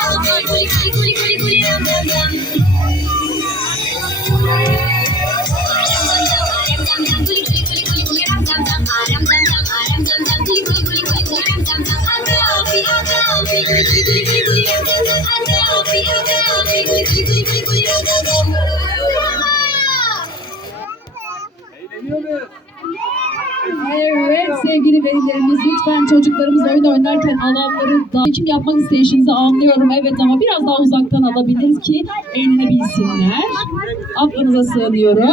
Guli, guli, guli, guli, guli, guli, guli, guli, guli, ederken alanların da çekim yapmak isteyişinizi anlıyorum evet ama biraz daha uzaktan alabiliriz ki eğlenebilsinler. Aklınıza sığınıyorum.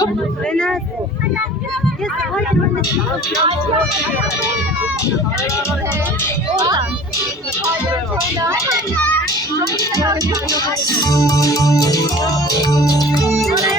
Oradan.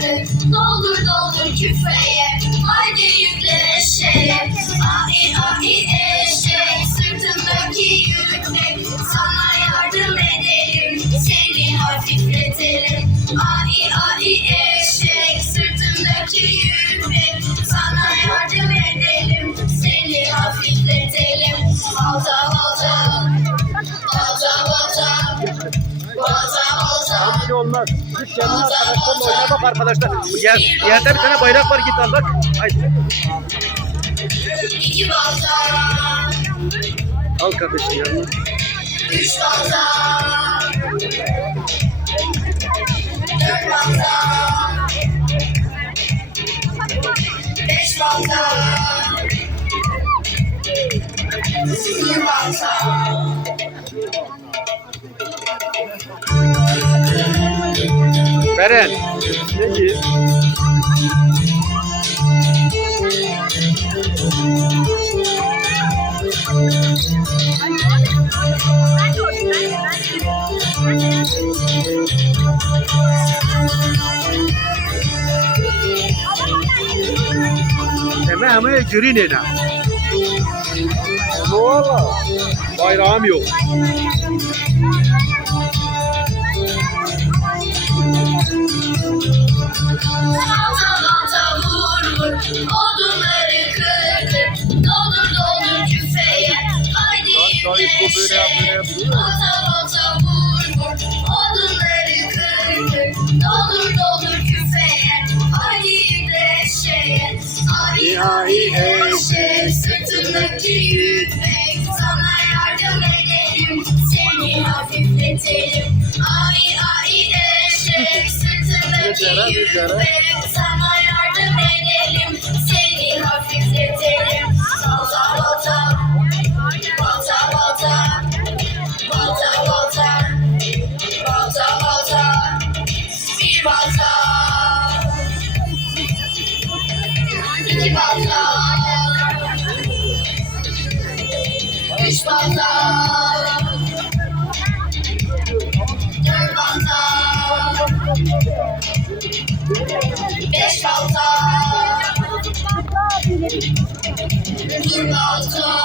Doldur doldur küfeye Haydi yürü. şey olmaz. Git yanına arkadaşlarla oyna arkadaşlar. Yer, yerde bir tane bayrak var git al. Haydi. Al kardeşim yanına. Üç baldan. Veren. Peki. Deme hemen girin ene. Ne valla? Bayrağım yok. Salata vur odunları kır kır Doldur küfeye haydi imleşe Bota bota odunları kır kır Doldur küfeye haydi imleşe Ay ay eşe sırtındaki yük Sana yardım edelim seni hafifletelim Ay ay bir Seni hafifletelim. Volta volta. Volta volta. Volta volta. Bir volta. İki volta. Üç volta. Beş volta Bir volta